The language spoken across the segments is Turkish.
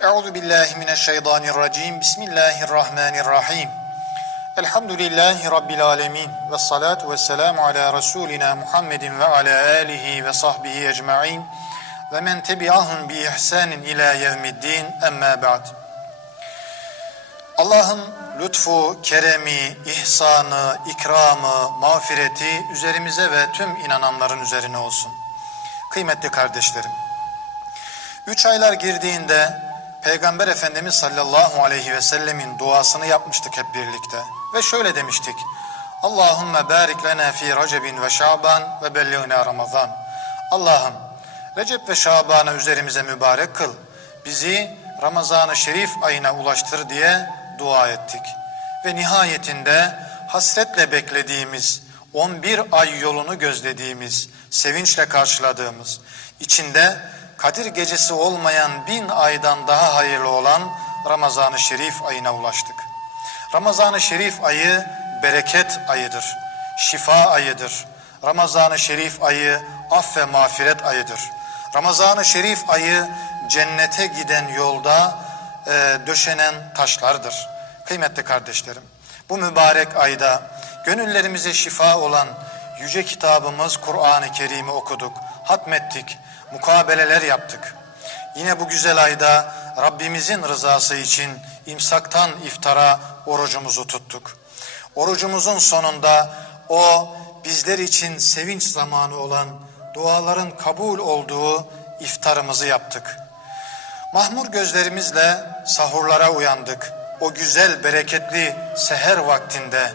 Euzu billahi mineşşeytanirracim. Bismillahirrahmanirrahim. Elhamdülillahi rabbil alamin ve salatu vesselamu ala rasulina Muhammedin ve ala alihi ve sahbihi ecmaîn ve men tebi'ahum bi ihsanin ila yevmiddin. Emma ba'd. Allah'ın lütfu, keremi, ihsanı, ikramı, mağfireti üzerimize ve tüm inananların üzerine olsun. Kıymetli kardeşlerim, Üç aylar girdiğinde Peygamber Efendimiz sallallahu aleyhi ve sellemin duasını yapmıştık hep birlikte. Ve şöyle demiştik. Allahümme barik lena fi Recepin ve Şaban ve belliğna Ramazan. Allah'ım Recep ve Şaban'ı üzerimize mübarek kıl. Bizi Ramazan-ı Şerif ayına ulaştır diye dua ettik. Ve nihayetinde hasretle beklediğimiz 11 ay yolunu gözlediğimiz, sevinçle karşıladığımız, içinde Kadir gecesi olmayan bin aydan daha hayırlı olan Ramazan-ı Şerif ayına ulaştık. Ramazan-ı Şerif ayı bereket ayıdır, şifa ayıdır. Ramazan-ı Şerif ayı af ve mağfiret ayıdır. Ramazan-ı Şerif ayı cennete giden yolda e, döşenen taşlardır. Kıymetli kardeşlerim, bu mübarek ayda gönüllerimize şifa olan yüce kitabımız Kur'an-ı Kerim'i okuduk, hatmettik, mukabeleler yaptık. Yine bu güzel ayda Rabbimizin rızası için imsaktan iftara orucumuzu tuttuk. Orucumuzun sonunda o bizler için sevinç zamanı olan duaların kabul olduğu iftarımızı yaptık. Mahmur gözlerimizle sahurlara uyandık. O güzel bereketli seher vaktinde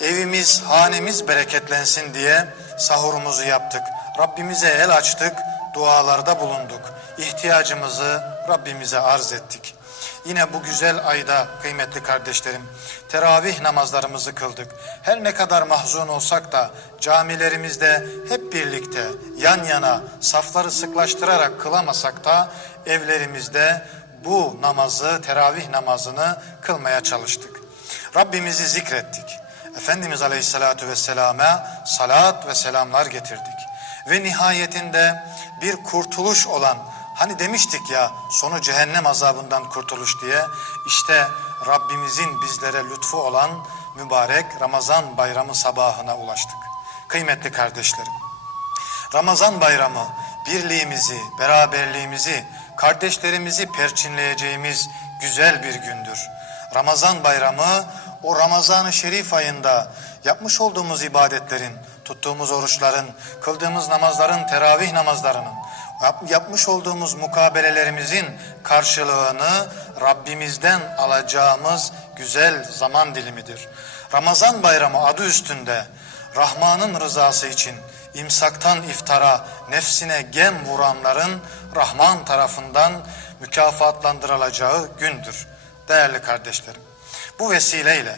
evimiz, hanemiz bereketlensin diye sahurumuzu yaptık. Rabbimize el açtık, dualarda bulunduk. İhtiyacımızı Rabbimize arz ettik. Yine bu güzel ayda kıymetli kardeşlerim, teravih namazlarımızı kıldık. Her ne kadar mahzun olsak da camilerimizde hep birlikte yan yana safları sıklaştırarak kılamasak da evlerimizde bu namazı, teravih namazını kılmaya çalıştık. Rabbimizi zikrettik. Efendimiz Aleyhisselatü Vesselam'a salat ve selamlar getirdik. Ve nihayetinde bir kurtuluş olan, hani demiştik ya sonu cehennem azabından kurtuluş diye, işte Rabbimizin bizlere lütfu olan mübarek Ramazan bayramı sabahına ulaştık. Kıymetli kardeşlerim, Ramazan bayramı birliğimizi, beraberliğimizi, kardeşlerimizi perçinleyeceğimiz güzel bir gündür. Ramazan bayramı o Ramazan-ı Şerif ayında yapmış olduğumuz ibadetlerin, tuttuğumuz oruçların, kıldığımız namazların, teravih namazlarının, yapmış olduğumuz mukabelelerimizin karşılığını Rabbimizden alacağımız güzel zaman dilimidir. Ramazan bayramı adı üstünde Rahman'ın rızası için imsaktan iftara nefsine gem vuranların Rahman tarafından mükafatlandırılacağı gündür. Değerli kardeşlerim, bu vesileyle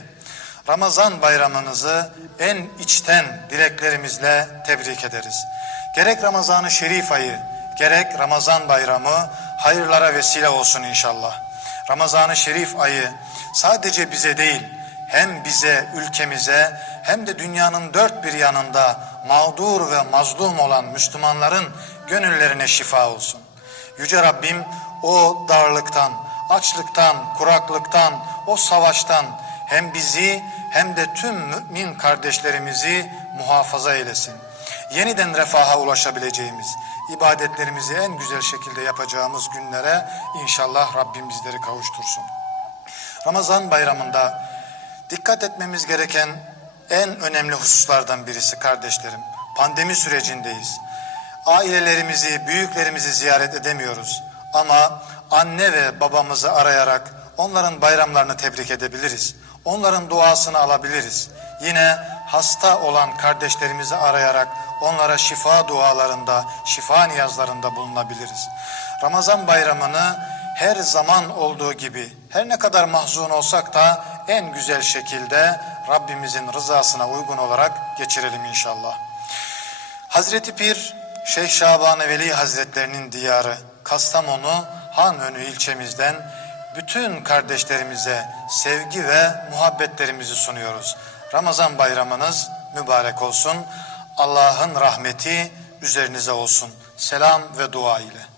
Ramazan bayramınızı en içten dileklerimizle tebrik ederiz. Gerek Ramazan-ı Şerif ayı, gerek Ramazan bayramı hayırlara vesile olsun inşallah. Ramazan-ı Şerif ayı sadece bize değil, hem bize, ülkemize hem de dünyanın dört bir yanında mağdur ve mazlum olan Müslümanların gönüllerine şifa olsun. Yüce Rabbim o darlıktan, açlıktan, kuraklıktan, o savaştan hem bizi hem de tüm mümin kardeşlerimizi muhafaza eylesin. Yeniden refaha ulaşabileceğimiz, ibadetlerimizi en güzel şekilde yapacağımız günlere inşallah Rabbim bizleri kavuştursun. Ramazan bayramında dikkat etmemiz gereken en önemli hususlardan birisi kardeşlerim. Pandemi sürecindeyiz. Ailelerimizi, büyüklerimizi ziyaret edemiyoruz. Ama anne ve babamızı arayarak onların bayramlarını tebrik edebiliriz. Onların duasını alabiliriz. Yine hasta olan kardeşlerimizi arayarak onlara şifa dualarında, şifa niyazlarında bulunabiliriz. Ramazan bayramını her zaman olduğu gibi her ne kadar mahzun olsak da en güzel şekilde Rabbimizin rızasına uygun olarak geçirelim inşallah. Hazreti Pir Şeyh Şaban-ı Veli Hazretlerinin diyarı Kastamonu Hanönü ilçemizden bütün kardeşlerimize sevgi ve muhabbetlerimizi sunuyoruz. Ramazan bayramınız mübarek olsun. Allah'ın rahmeti üzerinize olsun. Selam ve dua ile.